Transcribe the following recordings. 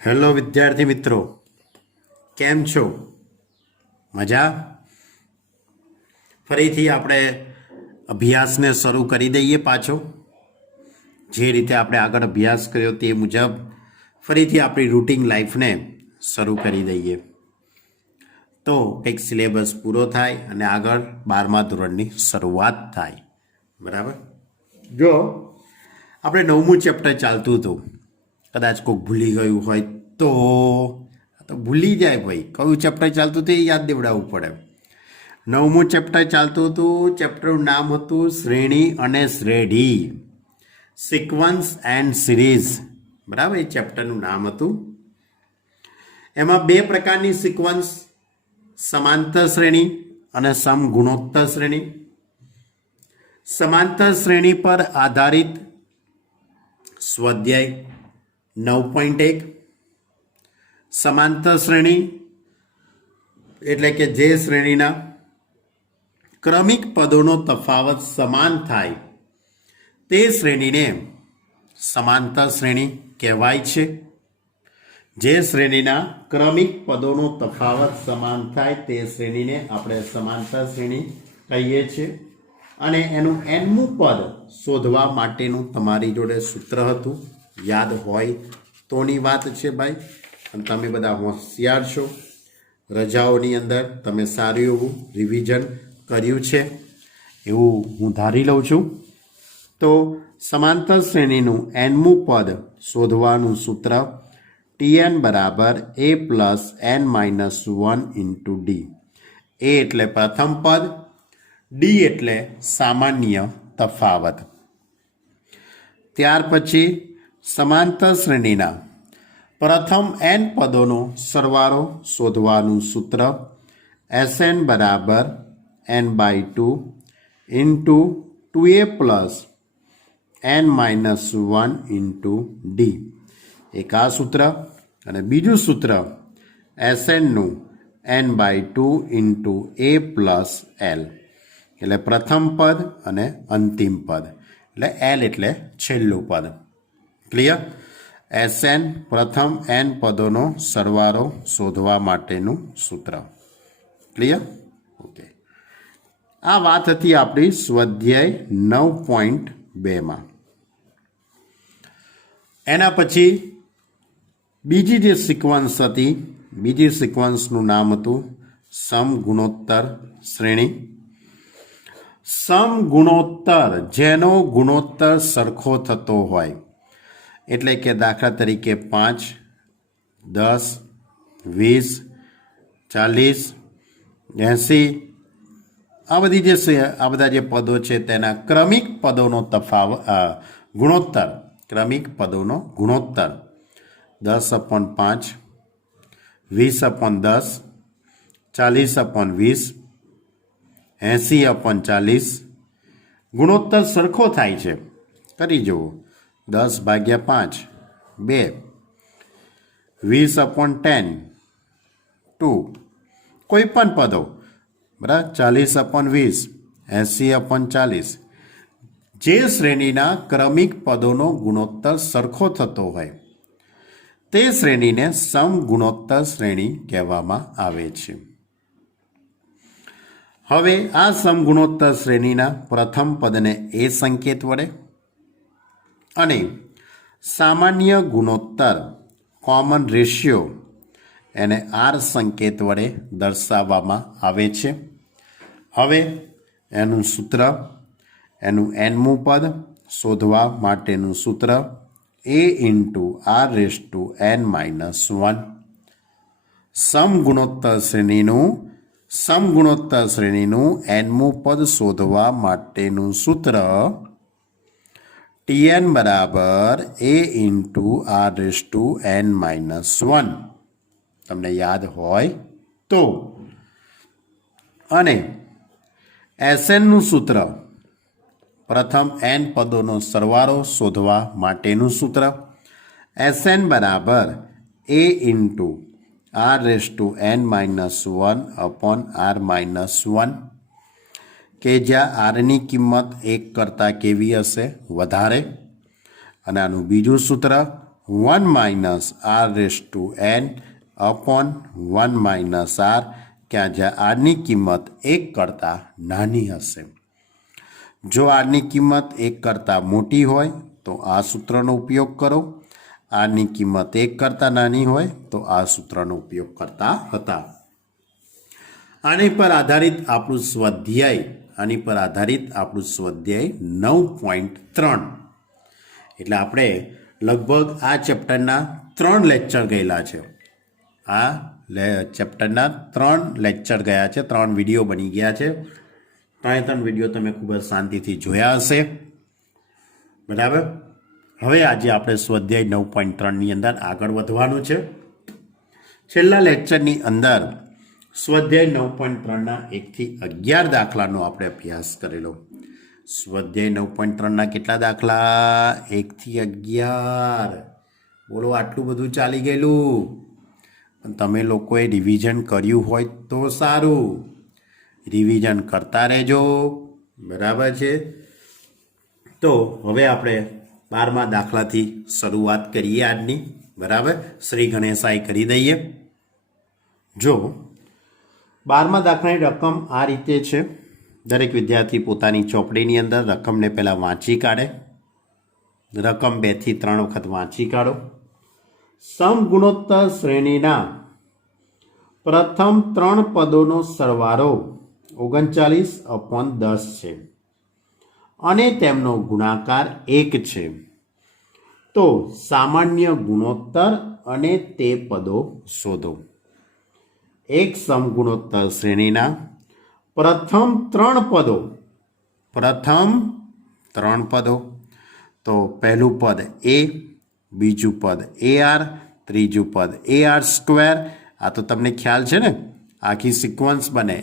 Hello વિદ્યાર્થી મિત્રો, કેમ છો? મજા? ફરીથી આપણે અભ્યાસને શરૂ કરી દઈએ પાછો. જે રીતે આપણે આગળ અભ્યાસ કર્યો તે મુજબ ફરીથી આપણી રૂટીન લાઈફને શરૂ કરી દઈએ તો કંઈક સિલેબસ પૂરો થાય અને આગળ 12મા ધોરણની શરૂઆત થાય. બરાબર? જો આપણે 9મું ચેપ્ટર ચાલતું હતું, કદાચ કોઈક ભૂલી ગયું હોય તો ભૂલી જાય ભાઈ. કયું ચેપ્ટર ચાલતું હતું એ યાદ દેવડાવવું પડે. 9મું ચેપ્ટર ચાલતું હતું. ચેપ્ટરનું નામ હતું શ્રેણી અને શ્રેઢી, સિક્વન્સ એન્ડ સિરીઝ. બરાબર? એ ચેપ્ટરનું નામ હતું. એમાં બે પ્રકારની સિક્વન્સ, સમાંતર શ્રેણી અને સમગુણોત્તર શ્રેણી. સમાંતર શ્રેણી પર આધારિત સ્વાધ્યાય 9.1. સમાંતર શ્રેણી એટલે કે જે શ્રેણીના ક્રમિક પદોનો તફાવત સમાન થાય તે શ્રેણીને સમાંતર શ્રેણી કહેવાય છે. જે શ્રેણીના ક્રમિક પદોનો તફાવત સમાન થાય તે શ્રેણીને આપણે સમાંતર શ્રેણી કહીએ છીએ. અને એનું nમું પદ શોધવા માટેનું તમારી જોડે સૂત્ર હતું, યાદ હોય તોની વાત છે ભાઈ. અને તમે બધા હોશિયાર છો, રજાઓની અંદર તમે સારું એવું રિવિઝન કર્યું છે એવું હું ધારી લઉં છું. તો સમાંતર શ્રેણીનું nમું પદ શોધવાનું સૂત્ર Tn બરાબર a plus n minus 1 into D. એ એટલે પ્રથમ પદ, ડી એટલે સામાન્ય તફાવત. ત્યાર પછી સમાંતર શ્રેણીના પ્રથમ n પદોનો સરવાળો શોધવાનું સૂત્ર Sn બરાબર n/2 into 2a plus n minus 1 into D. એક આ સૂત્ર. અને બીજું સૂત્ર Snનું n/2 into a plus l, એટલે પ્રથમ પદ અને અંતિમ પદ, એટલે l એટલે છેલ્લું પદ. ક્લિયર? Sn પ્રથમ n પદોનો સરવાળો શોધવા માટેનું સૂત્ર. ક્લિયર? ઓકે. આ વાત હતી આપણી સ્વાધ્યાય 9.2માં. એના પછી બીજી જે સિક્વન્સ હતી, બીજી સિક્વન્સનું નામ હતું સમગુણોત્તર શ્રેણી. સમગુણોત્તર જેનો ગુણોત્તર સરખો થતો હોય, એટલે કે દાખલા તરીકે 5, 10, 20, 40, 80, આ બધા જે પદો છે તેના ક્રમિક પદોનો તફાવત, ગુણોત્તર, ક્રમિક પદોનો ગુણોત્તર 10/5, 20/10, 40/20, 80/40 ગુણોત્તર સરખો થાય છે. કરી જુઓ. 10/5 2, 20/10 2, કોઈ પણ પદો. બરાબર? 40/20, 80/40. જે શ્રેણીના ક્રમિક પદોનો ગુણોત્તર સરખો થતો હોય તે શ્રેણીને સમગુણોત્તર શ્રેણી કહેવામાં આવે છે. હવે આ સમગુણોત્તર શ્રેણીના પ્રથમ પદને a સંકેત વડે અને સામાન્ય ગુણોત્તર કોમન રેશિયો એને r સંકેત વડે દર્શાવવામાં આવે છે. હવે એનું સૂત્ર, એનું nમું પદ શોધવા માટેનું સૂત્ર a ઇન્ટુ r⁻n−1. સમગુણોત્તર શ્રેણીનું nમું પદ શોધવા માટેનું સૂત્ર Tn બરાબર a ઇન્ટુ r⁻n−1. તમને યાદ હોય તો. અને Snનું સૂત્ર પ્રથમ n પદોનો સરવાળો શોધવા માટેનું સૂત્ર Sn બરાબર a into r⁻n−1 upon r−1, કે જ્યાં આરની કિંમત 1 કરતાં કેવી હશે? વધારે. અને આનું બીજું સૂત્ર 1 minus r raise to n upon 1 minus r, ક્યાં જ્યાં આરની કિંમત 1 કરતાં નાની હશે. જો આરની કિંમત 1 કરતાં મોટી હોય તો આ સૂત્રનો ઉપયોગ કરો, આરની કિંમત 1 કરતાં નાની હોય તો આ સૂત્રનો ઉપયોગ કરતા હતા. આની પર આધારિત આપણું સ્વાધ્યાય 9.3. એટલે આપણે લગભગ આ ચેપ્ટરના 3 લેક્ચર ગયેલા છે. આ ચેપ્ટરના 3 લેક્ચર ગયા છે, 3 વિડીયો બની ગયા છે. 3 વિડીયો તમે ખૂબ જ શાંતિથી જોયા હશે. બરાબર. હવે આજે આપણે સ્વાધ્યાય 9.3ની અંદર આગળ વધવાનું છે. છેલ્લા લેક્ચરની અંદર સ્વાધ્યાય 9.3ના 1 થી 11 દાખલાનો આપણે અભ્યાસ કરેલો. સ્વાધ્યાય 9.3ના કેટલા દાખલા? 1 થી 11. બોલો, આટલું બધું ચાલી ગયેલું. પણ તમે લોકોએ રિવિઝન કર્યું હોય તો સારું. રિવિઝન કરતા રહેજો. બરાબર છે. તો હવે આપણે 12મા દાખલાથી શરૂઆત કરીએ આજની. બરાબર. શ્રી ગણેશાય કરી દઈએ. જો 12મા દાખલાની રકમ આ રીતે છે. દરેક વિદ્યાર્થી પોતાની ચોપડીની અંદર રકમને પહેલાં વાંચી કાઢે. રકમ 2 થી 3 વખત વાંચી કાઢો. સમગુણોત્તર શ્રેણીના પ્રથમ 3 પદોનો સરવાળો 39/10 છે અને તેમનો ગુણાકાર 1 છે. તો સામાન્ય ગુણોત્તર અને તે પદો શોધો. એક સમગુણોત્તર શ્રેણીના પ્રથમ 3 પદો. તો પહેલું પદ એ, બીજું પદ AR, ત્રીજું પદ AR સ્ક્વેર. આ તો તમને ખ્યાલ છે ને, આખી સિક્વન્સ બને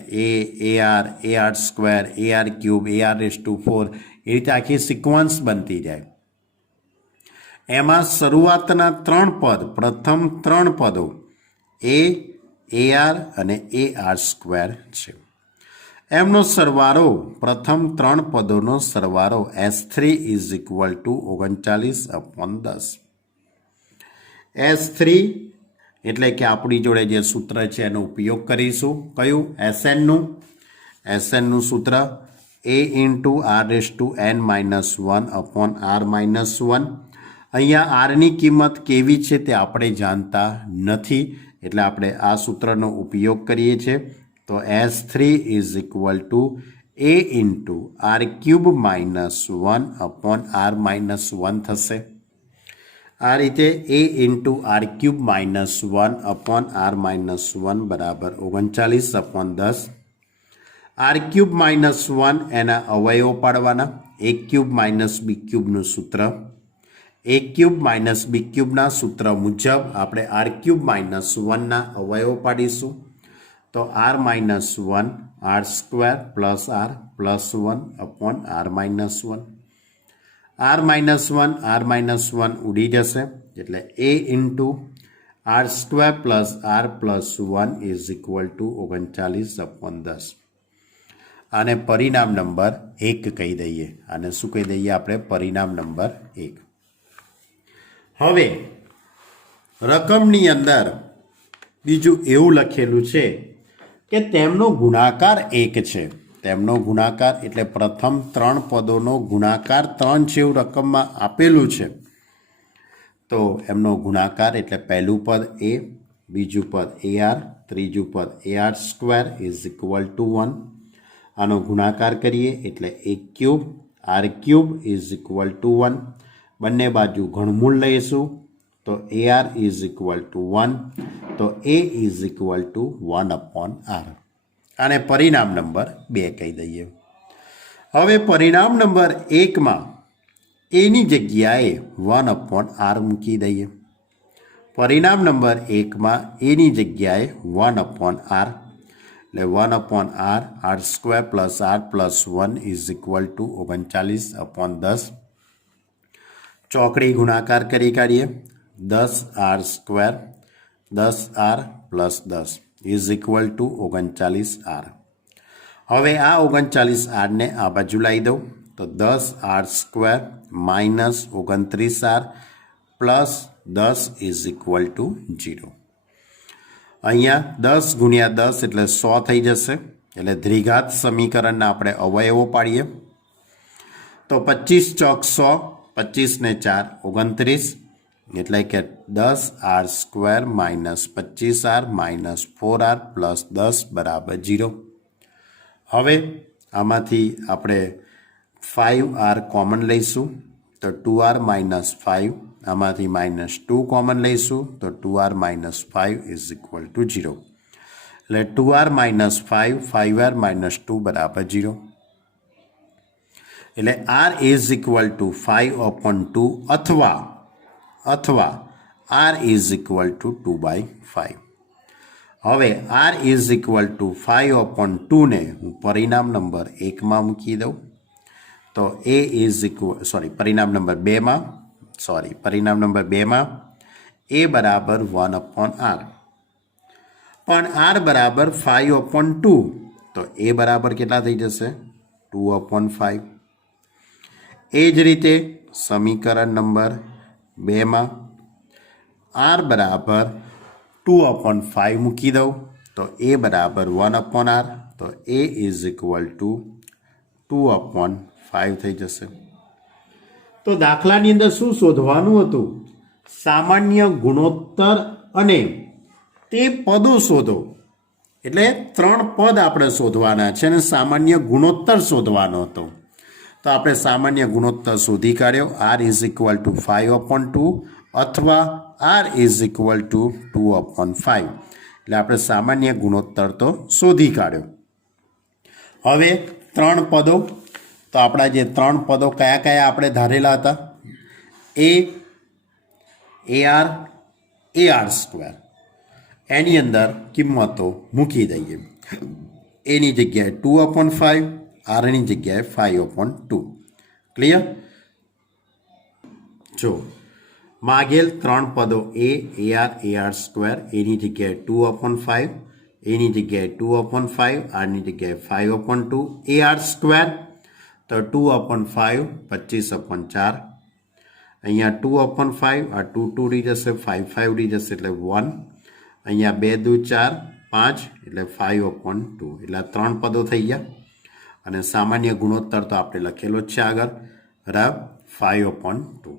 AR, AR square, AR cube, AR raise to 4, એ રીતે આખી સિક્વન્સ બનતી જાય. એમાં શરૂઆતના 3 પદ, પ્રથમ 3 પદો AR અને AR સ્ક્વેર છે. એમનો સરવાળો, પ્રથમ 3 પદોનો સરવાળો S3 is equal two 39/10. S3 એટલે કે આપણી જોડે જે સૂત્ર છે એનો ઉપયોગ કરીશું. કયું? SN નું સૂત્ર A into R raise to N-1 upon R-1. અહીંયા આરની કિંમત કેવી છે તે આપણે જાણતા નથી, એટલે આપણે આ સૂત્રનો ઉપયોગ કરીએ છીએ. તો S3 is equal two A into R³ - 1 upon R-1 થશે. આ રીતે A into R³ - 1 upon R-1 બરાબર 39/10. R³ - 1 એના અવયવો પાડવાના. A³ - B³ સૂત્ર. A³ - B³ સૂત્ર મુજબ આપણે R³ - 1ના અવયવો પાડીશું. તો R-1 R² plus R plus 1 upon R-1. R-1 ઉડી જશે, એટલે A into R² plus R plus 1 is equal two 39/10. આને પરિણામ નંબર 1 કહી દઈએ. આને શું કહી દઈએ આપણે? પરિણામ નંબર 1. હવે રકમની અંદર બીજું એવું લખેલું છે કે તેમનો ગુણાકાર 1 છે. તેમનો ગુણાકાર એટલે પ્રથમ 3 પદોનો ગુણાકાર 3 છે એવું રકમમાં આપેલું છે. તો એમનો ગુણાકાર એટલે પહેલું પદ A, બીજું પદ AR, ત્રીજું પદ AR square is equal two 1. આનો ગુણાકાર કરીએ એટલે A³ R³ is equal two 1. બંને બાજુ ઘણમૂળ લઈશું તો AR ઇઝ ઇક્વલ ટુ 1. તો A is equal two 1 upon R. આને પરિણામ નંબર 2 કહી દઈએ. હવે પરિણામ નંબર 1માં એની જગ્યાએ 1 અપોન R મૂકી દઈએ. પરિણામ નંબર 1માં એની જગ્યાએ 1 અપોન R, એટલે 1 upon R square plus R plus 1 is equal two 39/10. ચોકડી ગુણાકાર કરી કાઢીએ. 10R square 10R plus 10 is equal two 39R. હવે આ 39Rને આ બાજુ લાવી દઉં તો 10R square minus 29R plus 10 is equal two 0. અહીંયા 10 ગુણ્યા 10 એટલે 100 થઈ જશે. એટલે દ્વિઘાત સમીકરણના આપણે અવયવો પાડીએ તો 25 ચોક 100, 25 ને 4 29, એટલે કે 10r² minus 25r minus 4r plus 10 બરાબર 0. હવે આમાંથી આપણે 5r કોમન લઈશું તો 2r માઇનસ 5, આમાંથી માઇનસ 2 કોમન લઈશું તો 2r minus 5 is equal two 0. એટલે 2r માઇનસ 5, 5r માઇનસ 2 બરાબર 0. એટલે r ઇઝ ઇક્વલ ટુ 5/2 અથવા r ઇઝ ઇક્વલ ટુ 2/5. હવે r ઇઝ ઇક્વલ ટુ 5/2 ને હું પરિણામ નંબર 1માં મૂકી દઉં તો a ઇઝ ઇક્વલ પરિણામ નંબર 2માં a બરાબર 1/r. પણ r બરાબર 5/2 તો a બરાબર કેટલા થઈ જશે? 2/5. એ જ રીતે સમીકરણ નંબર 2માં r બરાબર 2/5 મૂકી દઉં તો a બરાબર 1/r, તો a ઇઝ ઇક્વલ ટુ 2/5 થઈ જશે. તો દાખલાની અંદર શું શોધવાનું હતું? સામાન્ય ગુણોત્તર અને તે પદો શોધો. એટલે 3 પદ આપણે શોધવાના છે અને સામાન્ય ગુણોત્તર શોધવાનો હતો. તો આપણે સામાન્ય ગુણોત્તર શોધી કાઢ્યો. r ઇઝ ઇક્વલ ટુ 5/2 અથવા r ઇઝ ઇક્વલ ટુ 2/5. એટલે આપણે સામાન્ય ગુણોત્તર તો શોધી કાઢ્યો. હવે 3 પદો, તો આપણા જે 3 પદો કયા કયા આપણે ધારેલા હતા? ar², એની અંદર કિંમતો મૂકી દઈએ. એની જગ્યાએ 2/5, આરની જગ્યાએ 5/2. ક્લિયર? જો માગેલ 3 પદો ar², એની જગ્યાએ 2/5, એની જગ્યાએ 2/5, આરની જગ્યાએ 5/2. ar² તો 2/5 25/4. અહીંયા 2/5, આ 2 2 ઉડી જશે, 5 5 ઉડી જશે એટલે 1. અહીંયા 2 2 4 5 એટલે 5/2. એટલે 3 પદો થઈ ગયા. અને સામાન્ય ગુણોત્તર તો આપણે લખેલો જ છે આગળ, બરાબર 5/2.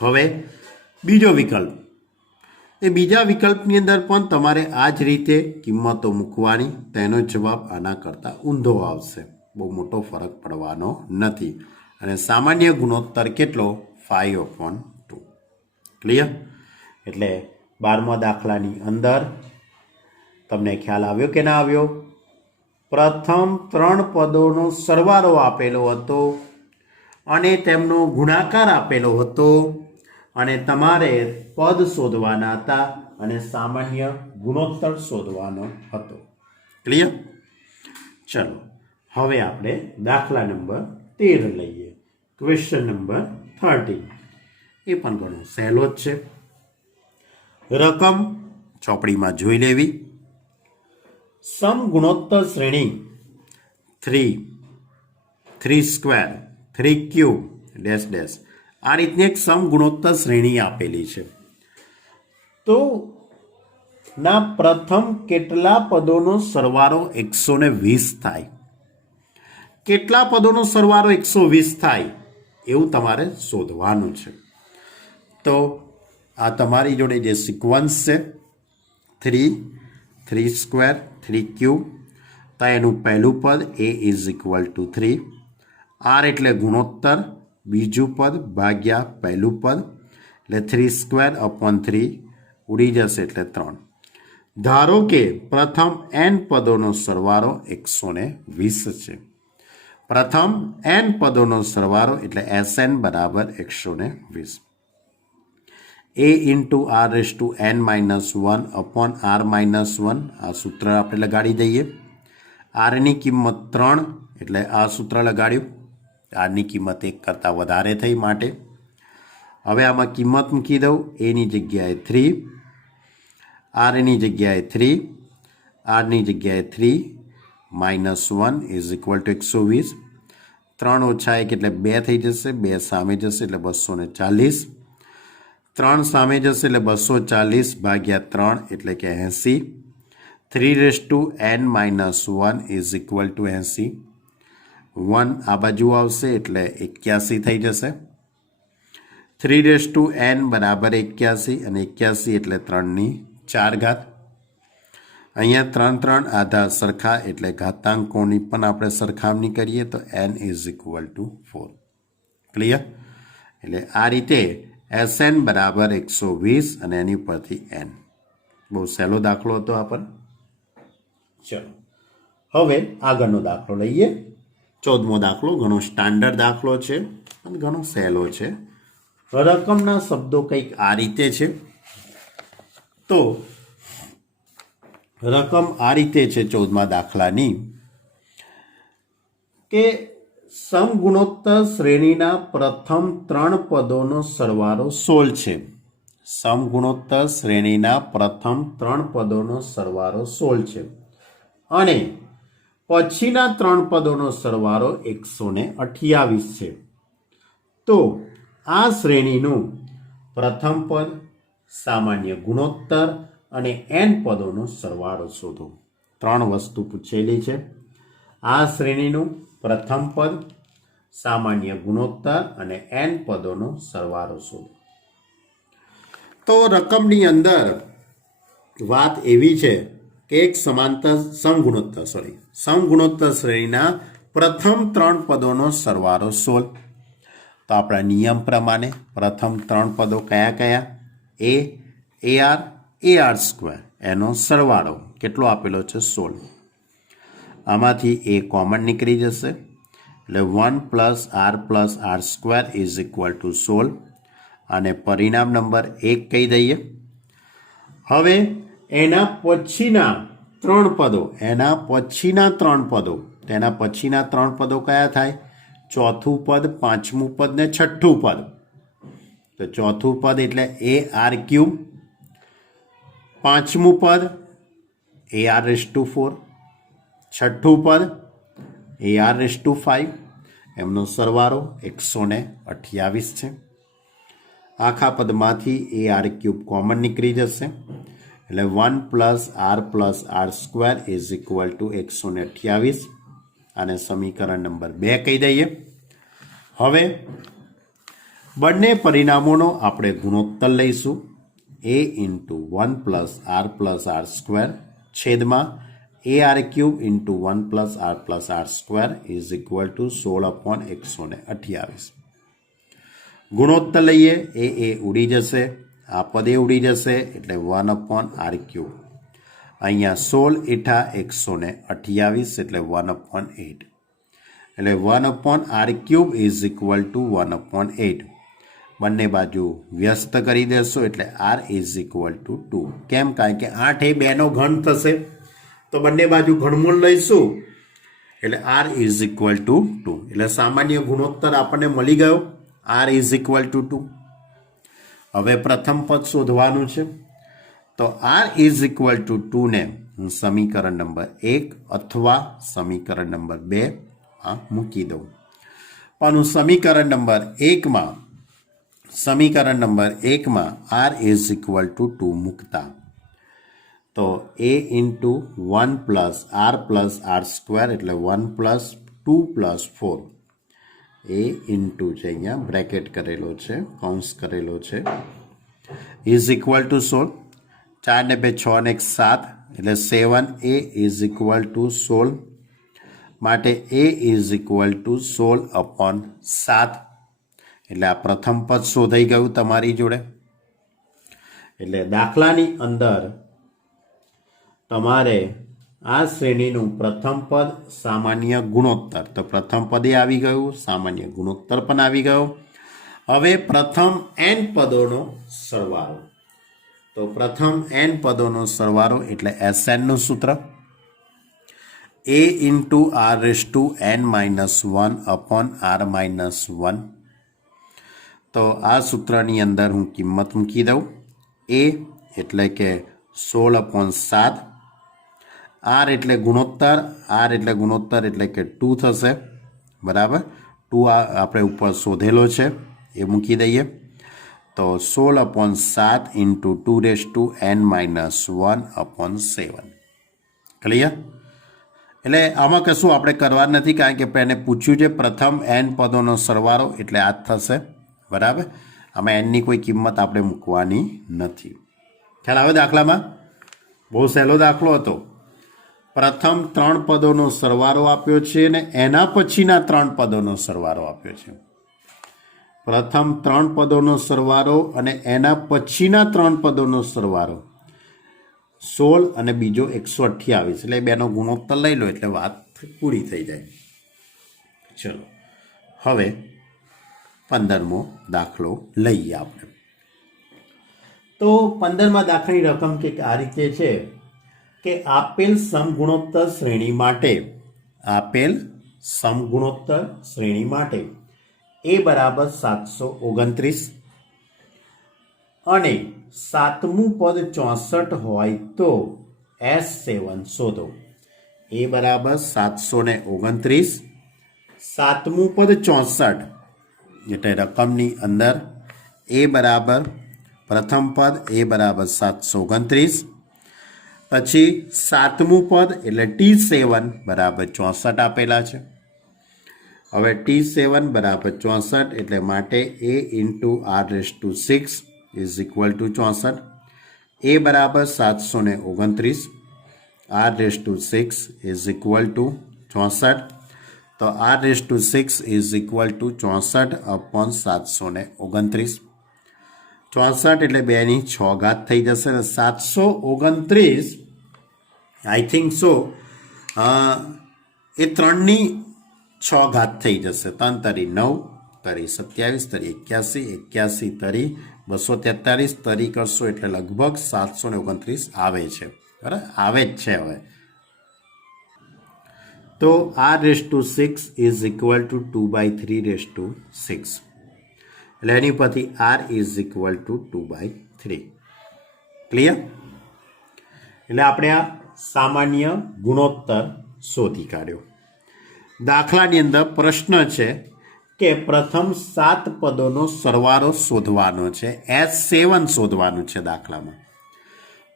હવે બીજો વિકલ્પ, એ બીજા વિકલ્પની અંદર પણ તમારે આ જ રીતે કિંમતો મૂકવાની. તેનો જવાબ આના કરતાં ઊંધો આવશે. બહુ મોટો ફરક પડવાનો નથી. અને સામાન્ય ગુણોત્તર કેટલો? 5/2. ક્લિયર? એટલે 12મા દાખલાની અંદર તમને ખ્યાલ આવ્યો કે ના આવ્યો? પ્રથમ 3 પદોનો સરવાળો આપેલો હતો અને તેમનો ગુણાકાર આપેલો હતો અને તમારે પદ શોધવાના હતા અને સામાન્ય ગુણોત્તર શોધવાનો હતો. ક્લિયર? ચલો હવે આપણે દાખલા નંબર 13 લઈએ. Question number 13. એ પણ ઘણો સહેલો જ છે. રકમ ચોપડીમાં જોઈ લેવી. સમગુણોત્તર શ્રેણી 3, 3², 3³ ડેશ ડેશ, આ રીતની એક સમગુણોત્તર શ્રેણી આપેલી છે. તો ના પ્રથમ કેટલા પદોનો સરવાળો 120 થાય? કેટલા પદોનો સરવાળો 120 થાય એવું તમારે શોધવાનું છે. તો આ તમારી જોડે જે સિક્વન્સ છે 3, 3², 3³, તો એનું પહેલું પદ a is equal two 3, r એટલે ગુણોત્તર, બીજું પદ ભાગ્યા પહેલું પદ એટલે 3²/3 ઉડી જશે એટલે 3. ધારો કે પ્રથમ n પદોનો સરવાળો 120 છે. પ્રથમ n પદોનો સરવાળો એટલે Sn બરાબર 120. a × r−1/r−1 આ સૂત્ર આપણે લગાડી દઈએ. આરની કિંમત 3 એટલે આ સૂત્ર લગાડ્યું. આરની કિંમત 1 કરતાં વધારે થઈ માટે હવે આમાં કિંમત મૂકી દઉં. એની જગ્યાએ 3, આરની જગ્યાએ 3, આરની જગ્યાએ 3, -1 ઇઝ ઇક્વલ ટુ 120. 3 ઓછા 1 એટલે 2 થઈ જશે, 2 સામે જશે એટલે 240. 3 સામે જશે એટલે 240 ભાગ્યા 3 એટલે કે 80. 3n-1 is equal two 80. 1 આ બાજુ આવશે એટલે 81 થઈ જશે. 3n બરાબર 81 અને 81 એટલે 3/4. અહીંયા 3 આધા સરખા એટલે ઘાતાંકોની પણ આપણે સરખામણી કરીએ તો n is equal two 4. Clear? એટલે આ રીતે SN બરાબર 120 અને એની પરથી n. બહુ સહેલો દાખલો હતો આ પણ. ચલો હવે આગળનો દાખલો લઈએ. 14મો દાખલો ઘણો સ્ટાન્ડર્ડ દાખલો છે અને ઘણો સહેલો છે. રકમના શબ્દો કંઈક આ રીતે છે. તો રકમ આ રીતે છે 14મા દાખલાની કે સમગુણોત્તર શ્રેણીના પ્રથમ 3 પદોનો સરવાળો 16 છે. સમગુણોત્તર શ્રેણીના પ્રથમ 3 પદોનો સરવાળો 16 છે અને પછીના 3 પદોનો સરવાળો 128 છે. તો આ શ્રેણીનું પ્રથમ પદ, સામાન્ય ગુણોત્તર અને n પદોનો સરવાળો શોધો. 3 વસ્તુ પૂછેલી છે. આ શ્રેણીનું પ્રથમ પદ, સામાન્ય ગુણોત્તર અને n પદોનો સરવાળો શોધો. તો રકમની અંદર વાત એવી છે કે એક સમગુણોત્તર શ્રેણીના પ્રથમ 3 પદોનો સરવાળો 16. તો આપણા નિયમ પ્રમાણે પ્રથમ 3 પદો કયા કયા? AR સ્ક્વેર, એનો સરવાળો કેટલો આપેલો છે? 16. આમાંથી a કોમન નીકળી જશે એટલે 1 + r square is equal two 16 અને પરિણામ નંબર 1 કહી દઈએ. હવે એના પછીના 3 પદો, તેના પછીના 3 પદો કયા થાય? ચોથું પદ, પાંચમું પદ ને છઠ્ઠું પદ. તો ચોથું પદ એટલે AR³, પાંચમું પદ AR⁴, છઠ્ઠું પદ AR⁵. એમનો સરવાળો 128 છે. આખા પદમાંથી AR³ કોમન નીકળી જશે એટલે 1 + r square is equal two 128 અને સમીકરણ નંબર 2 કહી દઈએ. હવે બંને પરિણામોનો આપણે ગુણોત્તર લઈશું. a × 1 + r સ્ક્વેર છેદમાં AR³ × 1 + r square is equal two 16/128. ગુણોત્તર લઈએ. એ ઉડી જશે, આ પદે ઉડી જશે એટલે 1/r³. અહીંયા 16 × 128 એટલે 1/8 એટલે 1/r³ ઇઝ ઇક્વલ ટુ 1/8. બંને બાજુ વ્યસ્ત કરી દેશો એટલે r ઇઝ ઇક્વલ ટુ 2. કેમ? કારણ કે 8 એ 2નો ઘન થશે તો બંને બાજુ ઘનમૂળ લઈશું એટલે r ઇઝ ઇક્વલ ટુ 2. એટલે સામાન્ય ગુણોત્તર આપણને મળી ગયો, r ઇઝ ઇક્વલ ટુ 2. હવે પ્રથમ પદ શોધવાનું છે તો r ઇઝ ઇક્વલ ટુ 2 ને હું સમીકરણ નંબર 1 અથવા સમીકરણ નંબર 2 મૂકી દઉં. પણ હું સમીકરણ નંબર 1માં r ઇઝ ઇક્વલ ટુ 2 મૂકતા તો a × 1 + r સ્ક્વેર એટલે 1 + 2 + 4. a ઇન્ટુ છે, અહીંયા બ્રેકેટ કરેલો છે, કૌંસ કરેલો છે, ઇઝ ઇક્વલ ટુ 16. 4 ને 2 6 ને 1 7 એટલે 7a ઇઝ ઇક્વલ ટુ 16. માટે a ઇઝ ઇક્વલ ટુ 16/7. એટલે આ પ્રથમ પદ શોધાઈ ગયું તમારી જોડે. એટલે દાખલાની અંદર તમારે આ શ્રેણીનું પ્રથમ પદ, સામાન્ય ગુણોત્તર, તો પ્રથમ પદે આવી ગયું, સામાન્ય ગુણોત્તર પણ આવી ગયો. હવે પ્રથમ n પદોનો સરવાળો. તો પ્રથમ n પદોનો સરવાળો એટલે SN નું સૂત્ર a × r⁻1/r−1. તો આ સૂત્રની અંદર હું કિંમત મૂકી દઉં. a એટલે કે 16/7, r એટલે ગુણોત્તર, એટલે કે 2 થશે, બરાબર. 2 આપણે ઉપર શોધેલો છે એ મૂકી દઈએ. તો 16/7 ઇન્ટુ 2^n-1/7. ક્લિયર? એટલે આમાં કશું આપણે કરવા નથી, કારણ કે એને પૂછ્યું છે પ્રથમ n પદોનો સરવાળો, એટલે આ જ થશે. બરાબર? આમાં એનની કોઈ કિંમત આપણે મૂકવાની નથી. ખ્યાલ આવે દાખલામાં? બહુ સહેલો દાખલો હતો. પ્રથમ 3 પદોનો સરવાળો આપ્યો છે અને એના પછીના 3 પદોનો સરવાળો આપ્યો છે. પ્રથમ 3 પદોનો સરવાળો અને એના પછીના 3 પદોનો સરવાળો 16 અને બીજો 128, એટલે બેનો ગુણોત્તર લઈ લો એટલે વાત પૂરી થઈ જાય. ચલો હવે 15મો દાખલો લઈએ આપણે. તો 15મા દાખલાની રકમ કંઈક આ રીતે છે કે આપેલ સમગુણોત્તર શ્રેણી માટે a બરાબર 729 અને 7મું પદ 64 હોય તો S7 શોધો. a બરાબર 729, 7મું પદ 64, એટલે રકમની અંદર a બરાબર પ્રથમ પદ a બરાબર 729, પછી 7મું પદ એટલે T7 બરાબર 64 આપેલા છે. હવે T7 બરાબર 64 એટલે માટે a into r6 is equal two 64. a બરાબર 729, r6 ઇઝ ઇક્વલ ટુ 64. તો r6 ઇઝ ઇક્વલ ટુ 64/729. 64 એટલે 2ની 6 ઘાત થઈ જશે અને 729 આઈ થિંક સો એ 3ની 6 ઘાત થઈ જશે. 3 તરી 9, તરી 27, તરી 81, 81 તરી 243, તરી કરશો એટલે લગભગ 729 આવે છે. બરાબર? આવે જ છે. હવે તો r6 ઇઝ ઇક્વલ ટુ 2/3/6, એટલે એની પરથી r is equal two 2/3. Clear? એટલે આપણે આ સામાન્ય ગુણોત્તર શોધી કાઢ્યો. દાખલાની અંદર પ્રશ્ન છે કે પ્રથમ 7 પદોનો સરવાળો શોધવાનો છે, S7 શોધવાનું છે દાખલામાં.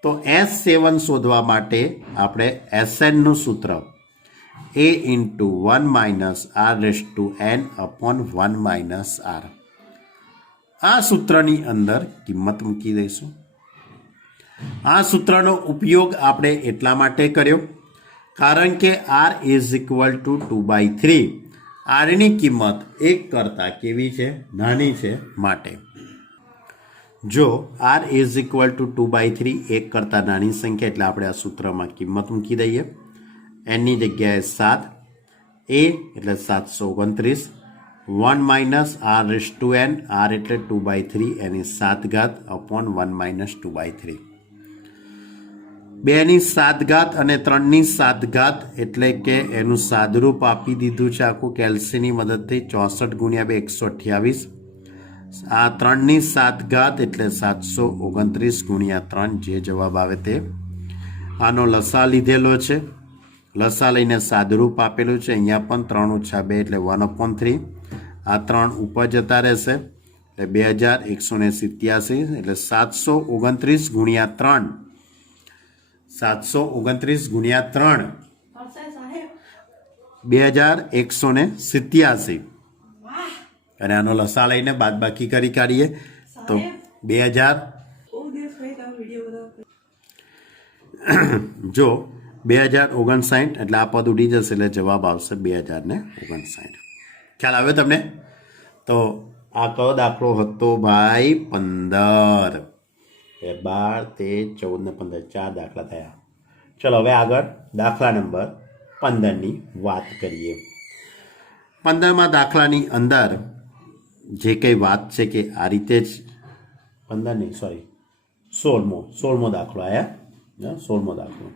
તો S7 શોધવા માટે આપણે SNનું સૂત્ર a ઇન્ટુ 1 - r/n/1 - r, આ સૂત્રની અંદર કિંમત મૂકી દઈશું. આ સૂત્રનો ઉપયોગ આપણે એટલા માટે કર્યો કારણ કે r ઇઝ ઇક્વલ ટુ 2/3, આરની કિંમત 1 કરતાં કેવી છે? નાની છે. માટે જો r ઇઝ ઇક્વલ ટુ 2/3 1 કરતાં નાની સંખ્યા, એટલે આપણે આ સૂત્રમાં કિંમત મૂકી દઈએ. એની જગ્યાએ 7, a એટલે 729, 1 - r/n, r એટલે 2/3 એની 7 ઘાત અપોન 1 - 2/3. 2ની 7 ઘાત અને 3ની 7 ઘાત એટલે કે એનું સાદરૂપ આપી દીધું છે આખું કેલ્સીની મદદથી. 64 ગુણ્યા 2 128. આ 3ની 7 ઘાત એટલે 729 ગુણ્યા 3, જે જવાબ આવે તે. આનો લસા લીધેલો છે, લસા લઈને સાદરૂપ આપેલું છે. અહીંયા પણ 3 - 2 એટલે 1/3. આ 3 ઉપર જતા રહેશે એટલે 2187, એટલે 729 ગુણ્યા 3, 729 ગુણ્યા 3 2187, અને આનો લસા લઈને બાદબાકી કરી કાઢીએ તો 2000, જો 2059, એટલે આ પદ ઉડી જશે એટલે જવાબ આવશે 2059. ખ્યાલ આવ્યો તમને? તો આ કયો દાખલો હતો ભાઈ? 15. 12, 13, 14 ને 15, 4 દાખલા થયા. ચલો હવે આગળ દાખલા નંબર 15ની વાત કરીએ. 15મા દાખલાની અંદર જે કંઈ વાત છે કે આ રીતે જ 15 નહીં, સોરી 16મો દાખલો આવ્યા. 16મો દાખલો.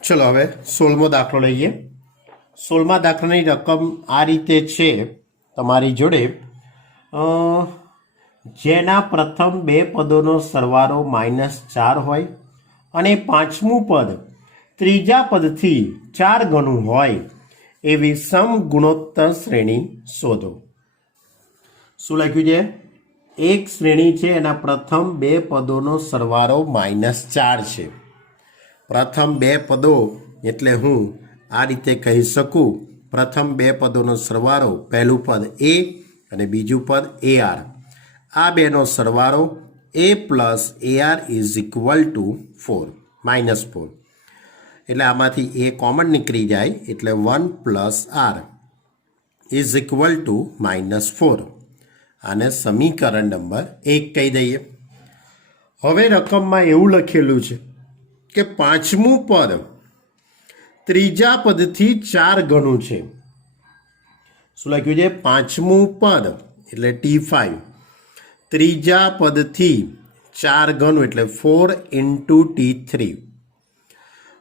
ચલો હવે 16મો દાખલો લઈએ. 16મા દાખલાની રકમ આ રીતે છે તમારી જોડે, જેના પ્રથમ 2 પદોનો સરવાળો -4 હોય અને 5મું પદ ત્રીજા પદથી 4 ગણું હોય એવી સમગુણોત્તર શ્રેણી શોધો. શું લખ્યું છે? એક શ્રેણી છે એના પ્રથમ બે પદોનો સરવાળો -4 છે. પ્રથમ બે પદો એટલે હું આ રીતે કહી શકું, પ્રથમ બે પદોનો સરવાળો, પહેલું પદ એ અને બીજું પદ AR. આ બેનો સરવાળો A plus AR is equal two 4, -4. એટલે આમાંથી એ કોમન નીકળી જાય એટલે 1 plus R is equal two -4. આને સમીકરણ નંબર 1 કહી દઈએ. હવે રકમમાં એવું લખેલું છે કે પાંચમું પદ ત્રીજા પદથી 4 ગણું છે. શું લખ્યું છે? પાંચમું પદ એટલે T5 ત્રીજા પદથી 4 ગણું એટલે 4 ઇન્ટુ T3.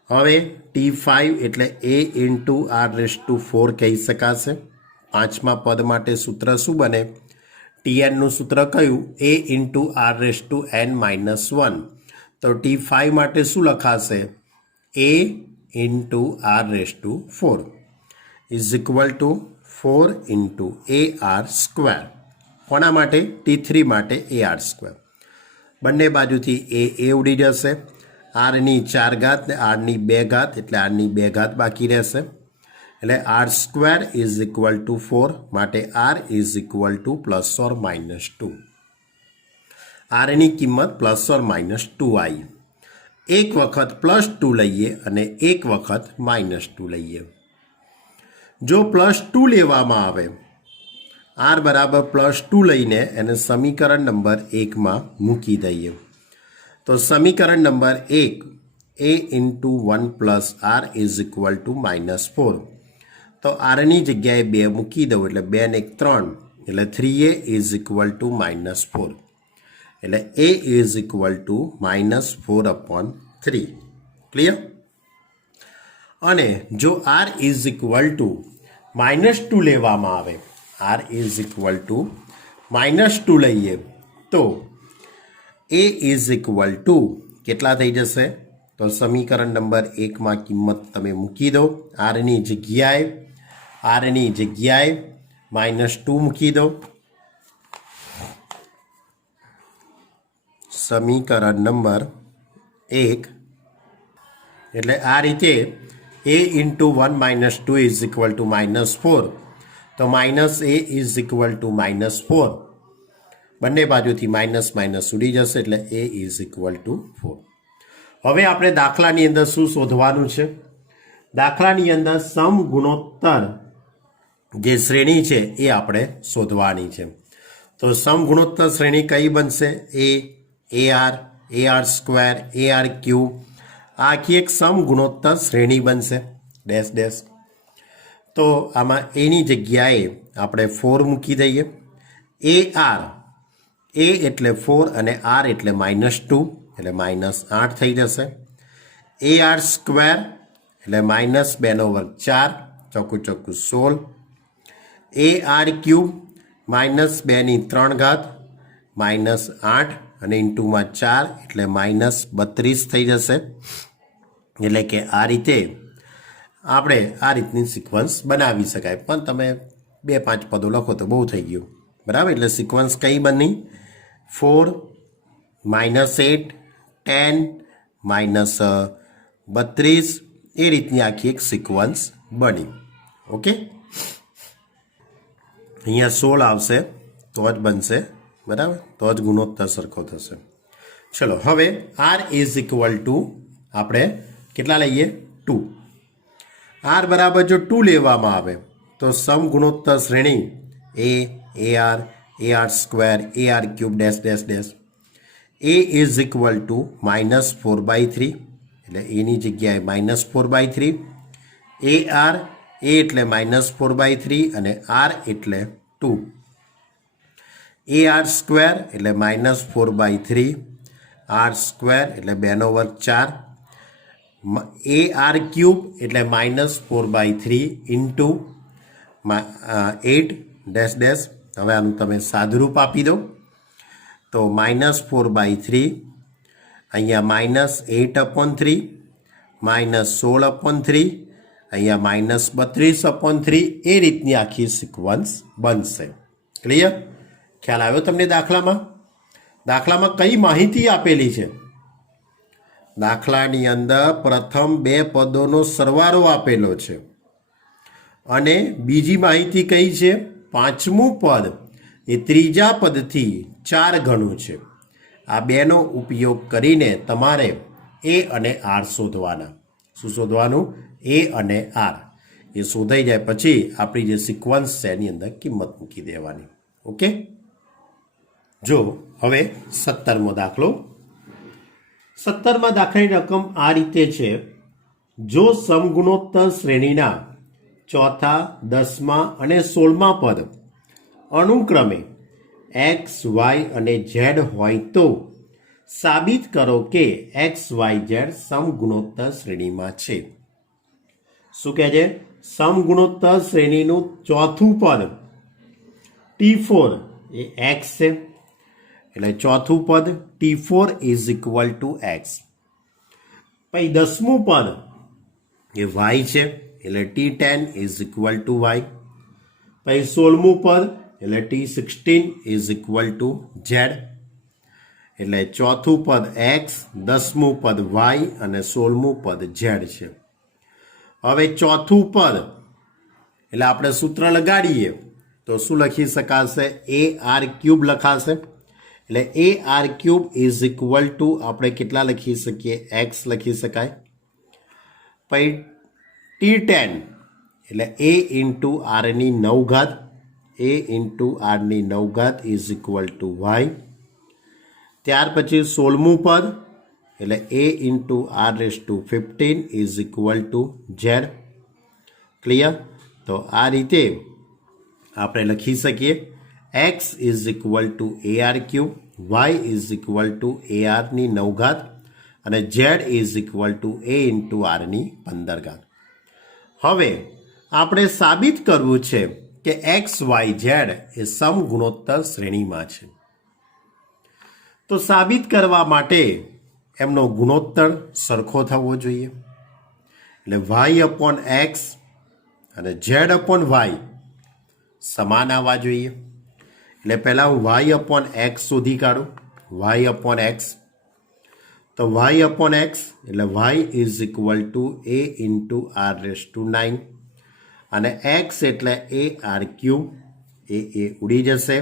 હવે T5 એટલે A ઇન્ટુ R⁴ કહી શકાશે. પાંચમા પદ માટે સૂત્ર શું બને? TNનું સૂત્ર કયું? A into R⁻n-1. તો T5 માટે શું લખાશે? A into R⁴ is equal two 4 into AR². કોના માટે? T3 માટે AR². બંને બાજુથી એ ઉડી જશે. આરની 4 ઘાત ને આરની 2 ઘાત એટલે આરની 2 ઘાત બાકી રહેશે. એટલે R² ઇઝ ઇક્વલ ટુ 4 માટે R is equal two +or-2. આરની કિંમત +or-2 આવી. એક વખત +2 લઈએ અને એક વખત -2 લઈએ. જો +2 લેવામાં આવે, R બરાબર +2 લઈને એને સમીકરણ નંબર 1માં મૂકી દઈએ. તો સમીકરણ number 1 A into 1 plus R is equal two -4. તો આરની જગ્યાએ 2 મૂકી દઉં એટલે 2 ને 1 3 એટલે 3A ઇઝ ઇક્વલ ટુ -4. એટલે A is equal two -4/3. Clear? અને જો R ઇઝ ઇક્વલ ટુ -2 લેવામાં આવે, R ઇઝ ઇક્વલ ટુ -2 લઈએ તો A ઇઝ ઇક્વલ ટુ કેટલા થઈ જશે? તો સમીકરણ નંબર 1માં કિંમત તમે મૂકી દો. આરની જગ્યાએ -2 મૂકી દો. સમીકરણ નંબર 1 એટલે આ રીતે A into 1 - 2 is equal two -4. તો -A ઇઝ ઇક્વલ ટુ -4. બંને બાજુથી માઇનસ ઉડી જશે એટલે A ઇઝ ઇક્વલ ટુ 4. હવે આપણે દાખલાની અંદર શું શોધવાનું છે? દાખલાની અંદર સમગુણોત્તર જે શ્રેણી છે એ આપણે શોધવાની છે. તો સમગુણોત્તર શ્રેણી કઈ બનશે? AR, AR², AR3. આ આખી એક સમગુણોત્તર શ્રેણી બનશે. Dash dash. તો આમાં એની જગ્યાએ આપણે 4 મૂકી દઈએ. AR, A એટલે 4 અને R એટલે -2 એટલે -8 થઈ જશે. AR² એટલે -2/4 ચોખ્ખું 16. AR³ -2ની 3 ઘાત -8 અને ઇન્ટુમાં 4 એટલે -32 થઈ જશે. એટલે કે આ રીતે આપણે આ રીતની સિક્વન્સ બનાવી શકાય. પણ તમે 2-5 પદો લખો તો બહુ થઈ ગયું. બરાબર? એટલે સિક્વન્સ કઈ બની? 4 -8 10 -32 એ રીતની આખી એક સિક્વન્સ બની. ઓકે, અહીંયા 16 આવશે તો જ બનશે. બરાબર? તો જ ગુણોત્તર સરખો થશે. ચલો હવે R ઇઝ ઇક્વલ ટુ આપણે કેટલા લઈએ? 2. R બરાબર જો 2 લેવામાં આવે તો સમગુણોત્તર શ્રેણી AR, AR², AR³ dash dash dash. A is equal two -4/3 એટલે એની જગ્યાએ -4/3. AR, A એટલે -4/3 અને R એટલે 2. AR² એટલે -4/3, R² એટલે 2/4, AR³ એટલે -4/3 ઇન્ટુ 8 ડેશ ડેશ. હવે આનું તમે સાદુરૂપ આપી દો તો -4/3 અહીંયા -8/3 -16/3 અહીંયા -32/3 એ રીતની આખી સિક્વન્સ બનશે. ક્લિયર? ખ્યાલ આવ્યો તમને દાખલામાં? દાખલામાં કઈ માહિતી આપેલી છે? દાખલાની અંદર પ્રથમ બે પદોનો સરવાળો આપેલો છે અને બીજી માહિતી કઈ છે? પાંચમું પદ એ ત્રીજા પદથી 4 ગણું છે. આ બેનો ઉપયોગ કરીને તમારે એ અને આર શોધવાના. શું શોધવાનું? એ અને આર. એ શોધાઈ જાય પછી આપણી જે સિક્વન્સ છે એની અંદર કિંમત મૂકી દેવાની. ઓકે, જો હવે 17મો દાખલો. 17મા દાખલાની રકમ આ રીતે છે. જો સમગુણોત્તર શ્રેણીના ચોથા, 10મા અને 16મા પદ અનુક્રમે એક્સ, વાય અને ઝેડ હોય તો સાબિત કરો કે એક્સ, વાય, ઝેડ સમગુણોત્તર શ્રેણીમાં છે. શું કહે છે? સમગુણોત્તર શ્રેણીનું ચોથું પદ T4 એ એક્સ છે, એટલે ચોથું પદ T4 is equal two x. પછી 10મું પદ એ વાય છે, એટલે T10 is equal two Y. પછી 16મું પદ એટલે T16 is equal to Z. એટલે ચોથું પદ એક્સ, 10મું પદ વાય અને 16મું પદ ઝેડ છે. હવે ચોથું પદ એટલે આપણે સૂત્ર લગાડીએ તો શું લખી શકાશે? એ આર ક્યુબ લખાશે. એટલે a R cube is equal to આપણે કેટલા લખી શકીએ? એક્સ લખી શકાય. પછી T10 એટલે એ ઇન્ટુ આરની 9 ઘાત, એ ઇન્ટુ આરની 9 ઘાત ઇઝ ઇક્વલ ટુ વાય. ત્યાર પછી 16મું પદ એટલે A into R raise to 15 is equal to Z. Clear? તો આ રીતે આપણે લખી શકીએ X is equal to A R cube, Y is equal to A આરની 9 ઘાત અને Z is equal to A into આરની 15 ઘાત. હવે આપણે સાબિત કરવું છે કે એક્સ, વાય, ઝેડ એ સમગુણોત્તર શ્રેણીમાં છે. તો સાબિત કરવા માટે એમનો ગુણોત્તર સરખો થવો જોઈએ. એટલે વાય અપોન એક્સ અને ઝેડ અપોન વાય સમાન આવવા જોઈએ. એટલે પહેલાં હું વાય અપોન એક્સ શોધી કાઢું. વાય અપોન એક્સ, તો વાય અપોન એક્સ એટલે y is equal to A into R raise to 9 અને એક્સ એટલે એ આર ક્યુબ, એ ઉડી જશે.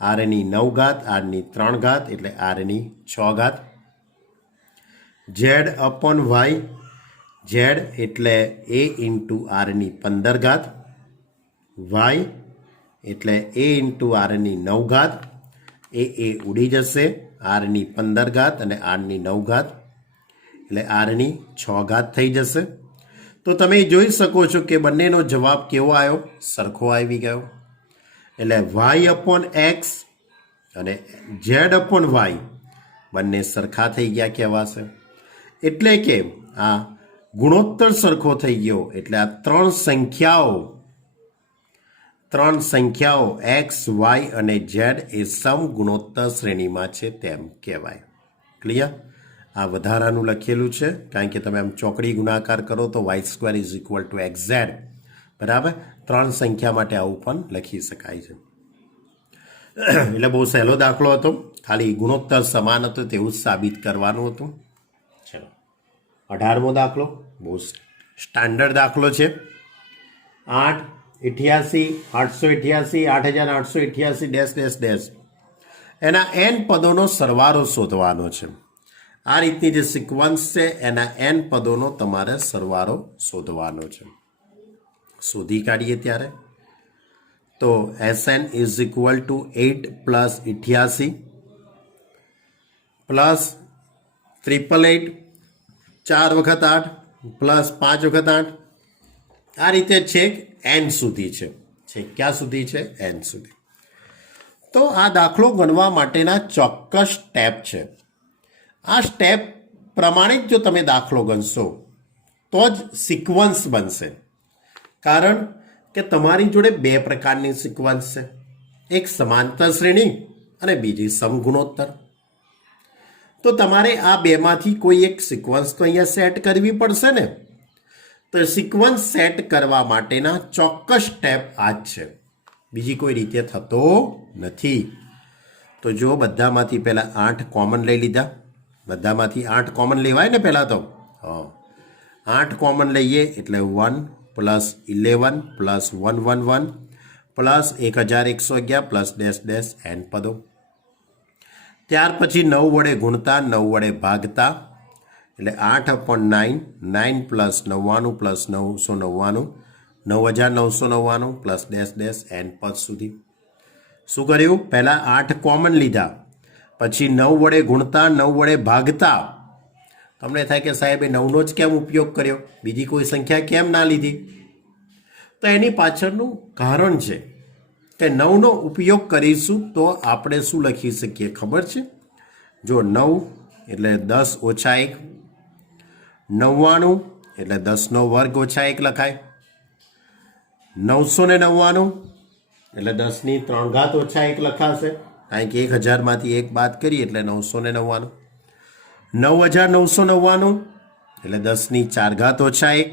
આરની 9 ઘાત, આરની 3 ઘાત એટલે આરની 6 ઘાત. ઝેડ અપોન વાય, ઝેડ એટલે એ ઇન્ટુ આરની 15 ઘાત, વાય એટલે એ ઇન્ટુ આરની 9 ઘાત, એ ઉડી જશે. આરની 15 ઘાત અને આરની 9 ઘાત એટલે આરની 6 ઘાત થઈ જશે. તો તમે જોઈ શકો છો કે બંનેનો જવાબ કેવો આવ્યો? સરખો આવી ગયો. એટલે વાય અપોન એક્સ અને ઝેડ અપોન વાય બંને સરખા થઈ ગયા કહેવાશે. એટલે કે આ ગુણોત્તર સરખો થઈ ગયો. એટલે આ ત્રણ સંખ્યાઓ એક્સ, વાય અને ઝેડ એ સમગુણોત્તર શ્રેણીમાં છે તેમ કહેવાય. ક્લિયર? આ વધારાનું લખેલું છે કારણ કે તમે આમ ચોકડી ગુણાકાર કરો તો y² is equal two x Z. બરાબર? ત્રણ સંખ્યા માટે આવું પણ લખી શકાય છે. એટલે બહુ સહેલો દાખલો હતો. ખાલી ગુણોત્તર સમાન હતો તેવું જ સાબિત કરવાનું હતું. ચલો 18મો દાખલો બહુ સ્ટાન્ડર્ડ દાખલો છે. 888 888 8888 ડેશ ડેશ ડેશ એના n પદોનો સરવાળો શોધવાનો છે. આ રીતની જે સિક્વન્સ છે એના n પદોનો તમારે સરવાળો શોધવાનો છે. શોધી કાઢીએ ત્યારે તો Sn is equal two 8 plus 88 plus 888 4 વખત 8 પ્લસ 5 વખત 8 આ રીતે છેક n સુધી છે. છેક ક્યાં સુધી છે? n સુધી. તો આ દાખલો ગણવા માટેના ચોક્કસ સ્ટેપ છે. આ સ્ટેપ પ્રમાણે જ જો તમે દાખલો ગણશો તો જ સિક્વન્સ બનશે. કારણ કે તમારી જોડે બે પ્રકારની સિક્વન્સ છે. એક સમાંતર શ્રેણી અને બીજી સમગુણોત્તર. તો તમારે આ બેમાંથી કોઈ એક સિક્વન્સ તો અહીંયા સેટ કરવી પડશે ને. તો સિક્વન્સ સેટ કરવા માટેના ચોક્કસ સ્ટેપ આ જ છે. બીજી કોઈ રીતે થતો નથી. તો જો બધામાંથી પહેલાં 8 કોમન લઈ લીધા. બધામાંથી 8 કોમન લેવાય ને પહેલાં તો. હા, 8 કોમન લઈએ એટલે 1 plus 11 plus 111 plus 1111 plus dash dash n પદો. ત્યાર પછી 9 વડે ગુણતા, 9 વડે ભાગતા એટલે 8/9, 9 plus 99 plus 999, 9999 plus dash dash n પદ સુધી. શું કર્યું? પહેલાં 8 કોમન લીધા, પછી 9 વડે ગુણતા, 9 વડે ભાગતા. તમને થાય કે સાહેબ એ 9નો જ કેમ ઉપયોગ કર્યો, બીજી કોઈ સંખ્યા કેમ ના લીધી? તો એની પાછળનું કારણ છે કે 9નો ઉપયોગ કરીશું તો આપણે શું લખી શકીએ ખબર છે? જો 9 એટલે 10 ઓછા 1, 99 એટલે 10નો વર્ગ ઓછા 1 લખાય, 999 એટલે 10ની 3 ઘાત ઓછા 1 લખાશે, કારણ કે 1000માંથી 1 બાદ કરીએ એટલે 999. 9999 એટલે 10ની 4 ઘાત ઓછા 1.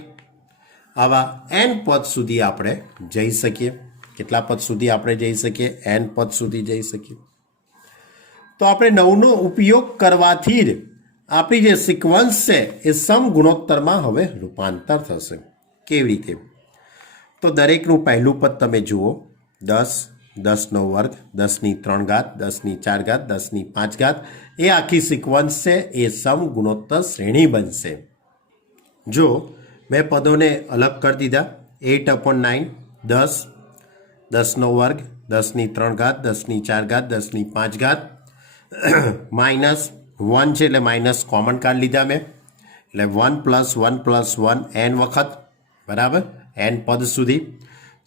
આવા n પદ સુધી આપણે જઈ શકીએ. કેટલા પદ સુધી આપણે જઈ શકીએ? n પદ સુધી જઈ શકીએ. તો આપણે 9નો ઉપયોગ કરવાથી જ આપણી જે સિક્વન્સ છે એ સમગુણોત્તરમાં હવે રૂપાંતર થશે. કેવી રીતે? તો દરેકનું પહેલું પદ તમે જુઓ, 10, 10નો વર્ગ, 10ની 3 ઘાત, 10ની 4 ઘાત, 10ની 5 ઘાત, એ આખી સિક્વન્સ છે એ સમગુણોત્તર શ્રેણી બનશે. જો મેં પદોને અલગ કરી દીધા, 8/9, 10, 10નો વર્ગ, 10ની 3 ઘાત, 10ની 4 ઘાત, 10ની 5 ઘાત, માઇનસ 1 છે એટલે માઇનસ કોમન કાઢી લીધા મેં, એટલે 1 + 1 + 1 n વખત, બરાબર, n પદ સુધી.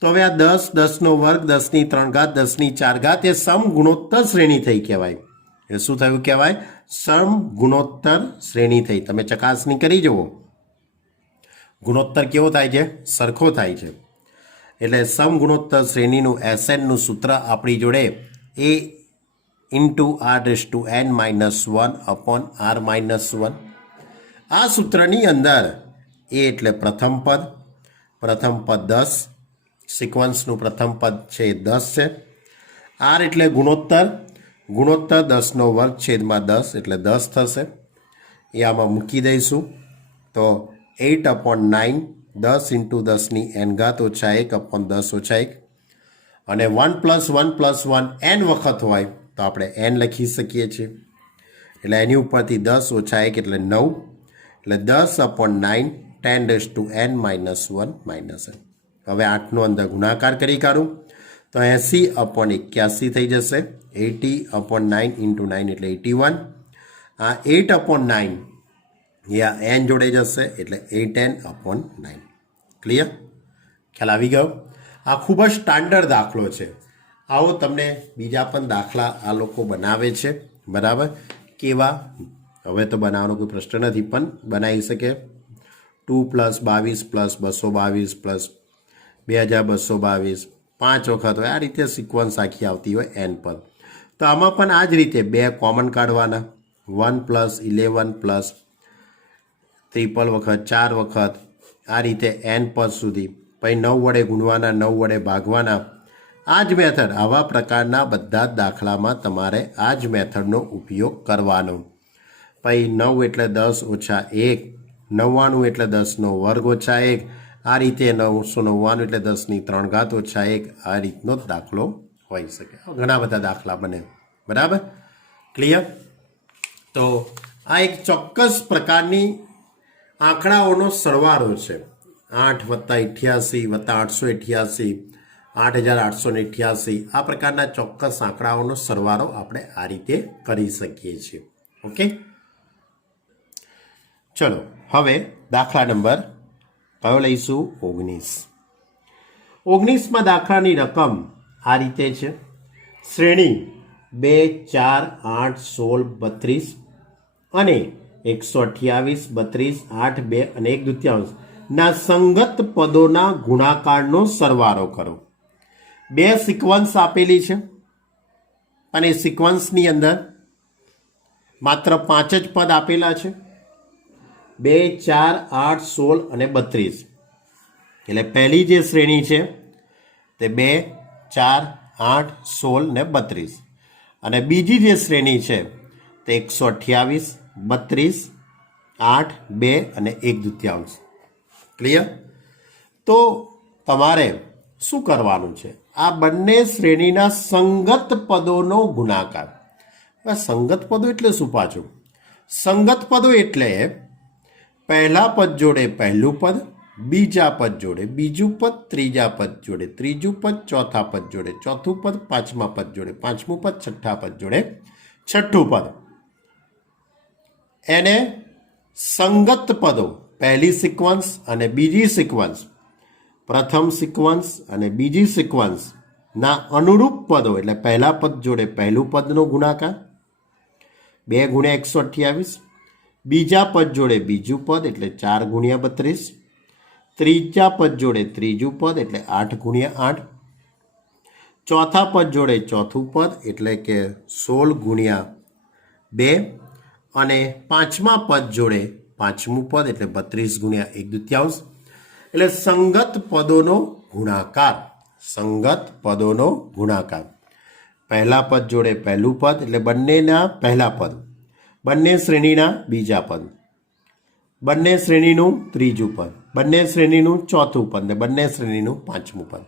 તો હવે આ 10, 10નો વર્ગ, 10ની 3 ઘાત, 10ની 4 ઘાત એ સમગુણોત્તર શ્રેણી થઈ કહેવાય. એ શું થયું કહેવાય? સમગુણોત્તર શ્રેણી થઈ. તમે ચકાસણી કરી જુઓ, ગુણોત્તર કેવો થાય છે? સરખો થાય છે. એટલે સમગુણોત્તર શ્રેણીનું SNનું સૂત્ર આપણી જોડે a × r-1/r-1. આ સૂત્રની અંદર a એટલે પ્રથમ પદ 10, સિક્વન્સનું પ્રથમ પદ છે એ 10 છે. r એટલે ગુણોત્તર 10નો વર્ગ છેદમાં 10 એટલે 10 થશે. એ આમાં મૂકી દઈશું તો 8/9, 10 × 10ની n ઘાત ઓછા 1/10 ઓછા 1. અને 1 + 1 + 1 n વખત હોય તો આપણે n લખી શકીએ છીએ. એટલે એની ઉપરથી 10 ઓછા 1 એટલે 9, એટલે 10/9, 10⁻n - 1 - n. હવે 8નો અંદર ગુણાકાર કરી કાઢું તો 80/81 થઈ જશે. 80/9 × 9 એટલે 81. આ 8/9 એ આ n જોડે જશે એટલે 8n/9. ક્લિયર? ખ્યાલ આવી ગયો? આ ખૂબ જ સ્ટાન્ડર્ડ દાખલો છે. આવો તમને બીજા પણ દાખલા આ લોકો બનાવે છે, બરાબર. કેવા? હવે તો બનાવવાનો કોઈ પ્રશ્ન નથી, પણ બનાવી શકે. 2 + 22 + 222 + 2222 5 વખત હોય, આ રીતે સિક્વન્સ આખી આવતી હોય n પર. તો આમાં પણ આ જ રીતે 2 કોમન કાઢવાના, 1 + 11 + ત્રિપલ વખત, 4 વખત, આ રીતે n પદ સુધી. પછી 9 વડે ગુણવાના, 9 વડે ભાગવાના. આ જ મેથડ, આવા પ્રકારના બધા જ દાખલામાં તમારે આ જ મેથડનો ઉપયોગ કરવાનો. પછી 9 એટલે 10 ઓછા 1, 99 એટલે 10નો વર્ગ ઓછા 1, આ રીતે 999 એટલે 10ની 3 ઘાત ઓછા 1. આ રીતનો જ દાખલો હોઈ શકે. ઘણા બધા દાખલા બને, બરાબર. ક્લિયર? તો આ એક ચોક્કસ પ્રકારની આંકડાઓનો સરવાળો છે. 8 + 88 + 888, 8888, આ પ્રકારના ચોક્કસ આંકડાઓનો સરવાળો આપણે આ રીતે કરી શકીએ છીએ. ઓકે, ચલો હવે દાખલા નંબર કયો લઈશું? 19. 19માં દાખલાની રકમ આ રીતે છે. શ્રેણી 2, 4, 8, 16, 32 અને 128, 32, 8, 2 અને 1/2 ના સંગત પદોના ગુણાકારનો સરવાળો કરો. 2 સિક્વન્સ આપેલી છે અને સિક્વન્સની અંદર માત્ર 5 જ પદ આપેલા છે. 2, 4, 8, 16 અને 32. એટલે પહેલી જે શ્રેણી છે તે 2, 4, 8, 16 ને 32. અને બીજી જે શ્રેણી છે તે 128, 32, 8, 2 અને 1/2. ક્લિયર? તો તમારે શું કરવાનું છે? આ બંને શ્રેણીના સંગત પદોનો ગુણાકાર. સંગત પદો એટલે શું પાછું? સંગત પદો એટલે પહેલા પદ જોડે પહેલું પદ, બીજા પદ જોડે બીજું પદ, ત્રીજા પદ જોડે ત્રીજું પદ, ચોથા પદ જોડે ચોથું પદ, પાંચમા પદ જોડે પાંચમું પદ, છઠ્ઠા પદ જોડે છઠ્ઠું પદ. એને સંગત પદો, પહેલી સિક્વન્સ અને બીજી સિક્વન્સ, પ્રથમ સિક્વન્સ અને બીજી સિક્વન્સના અનુરૂપ પદો એટલે પહેલા પદ જોડે પહેલું પદનો ગુણાકાર 2 × 128, બીજા પદ જોડે બીજું પદ એટલે 4 × 32, ત્રીજા પદ જોડે ત્રીજું પદ એટલે 8 × 8, ચોથા પદ જોડે ચોથું પદ એટલે કે 16 × 2 અને પાંચમા પદ જોડે પાંચમું પદ એટલે 32 × 1/2. એટલે સંગત પદોનો ગુણાકાર. સંગત પદોનો ગુણાકાર. પહેલા પદ જોડે પહેલું પદ એટલે બંનેના પહેલા પદ, બંને શ્રેણીના બીજા પદ, બંને શ્રેણીનું ત્રીજું પદ, બંને શ્રેણીનું ચોથું પદ ને બંને શ્રેણીનું પાંચમું પદ.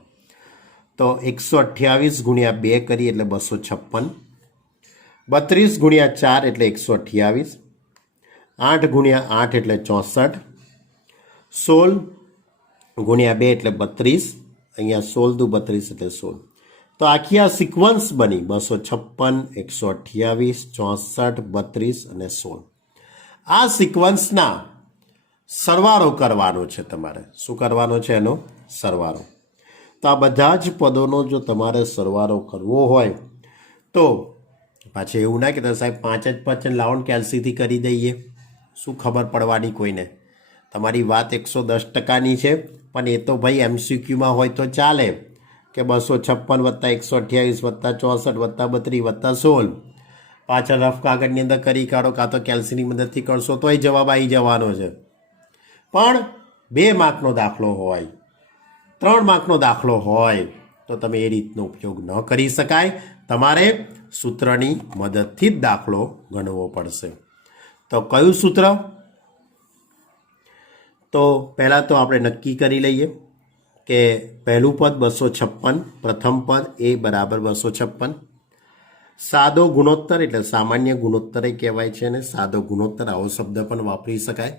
તો 128 × 2 કરીએ એટલે 256, 32 × 4 એટલે 128, 8 × 8 એટલે 64, 16 × 2 એટલે 32, અહીંયા 16 × 32 એટલે 16. તો આખી આ સિક્વન્સ બની 256, 128, 64, 32 અને 16. આ સિક્વન્સના સરવાળો કરવાનો છે તમારે. શું કરવાનો છે? એનો સરવાળો. તો આ બધા જ પદોનો જો તમારે સરવાળો કરવો હોય તો પાછું એવું ના કે સાહેબ 5 જ પદ લાવો ને કેલ્સીથી કરી દઈએ, શું ખબર પડવાની કોઈને? તમારી વાત 110%ની છે, પણ એ તો ભાઈ MCQમાં હોય તો ચાલે કે 256 + 128 + 64 + 32 + 16 પાછળ રફ કાગળની અંદર કરી કાઢો, કાં તો કેલ્સીની મદદથી કરશો તોય જવાબ આવી જવાનો છે. પણ 2 માર્કનો દાખલો હોય, 3 માર્કનો દાખલો હોય તો તમે એ રીતનો ઉપયોગ ન કરી શકાય. તમારે સૂત્રની મદદથી જ દાખલો ગણવો પડશે. તો કયું સૂત્ર? તો પહેલાં તો આપણે નક્કી કરી લઈએ કે પહેલું પદ 256, પ્રથમ પદ a = 256. સાદો ગુણોત્તર એટલે સામાન્ય ગુણોત્તર કહેવાય છે, અને સાદો ગુણોત્તર આવો શબ્દ પણ વાપરી શકાય.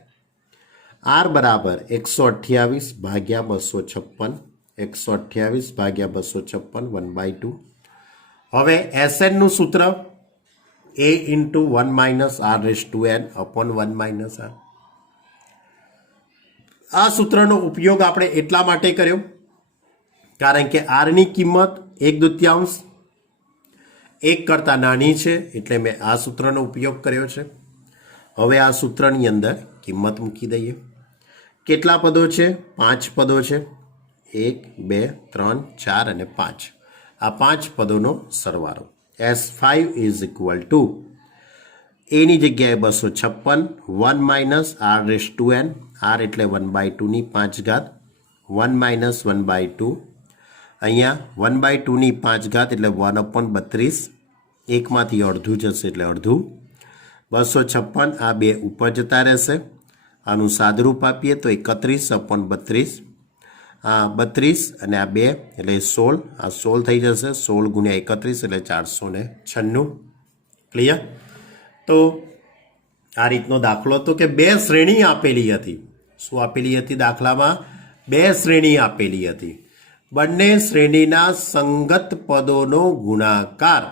r = 128 / 256, 128 / 256 1/2. હવે SNનું સૂત્ર a × 1 - r/n/1 - r. આ સૂત્રનો ઉપયોગ આપણે એટલા માટે કર્યો કારણ કે આરની કિંમત 1/2 1 કરતાં નાની છે, એટલે મેં આ સૂત્રનો ઉપયોગ કર્યો છે. હવે આ સૂત્રની અંદર કિંમત મૂકી દઈએ. કેટલા પદો છે? 5 પદો છે. 1, 2, 3, 4 અને 5. આ 5 પદોનો સરવાળો. S5 = એની જગ્યાએ 256, 1 - r/n, r એટલે 1/2 5 ઘાત, 1 - 1/2. અહીંયા 1/2 5 ઘાત એટલે 1/32, એકમાંથી અડધું જશે એટલે અડધું. 256 આ 2 ઉપર જતા રહેશે. આનું સાદરૂપ આપીએ તો 31/32. આ 32 અને આ 2 એટલે 16, આ 16 થઈ જશે. 16 × 31 એટલે 496. ક્લિયર? તો આ રીતનો દાખલો હતો કે 2 શ્રેણી આપેલી હતી. શું આપેલી હતી દાખલામાં? 2 શ્રેણી આપેલી હતી. બંને શ્રેણીના સંગત પદોનો ગુણાકાર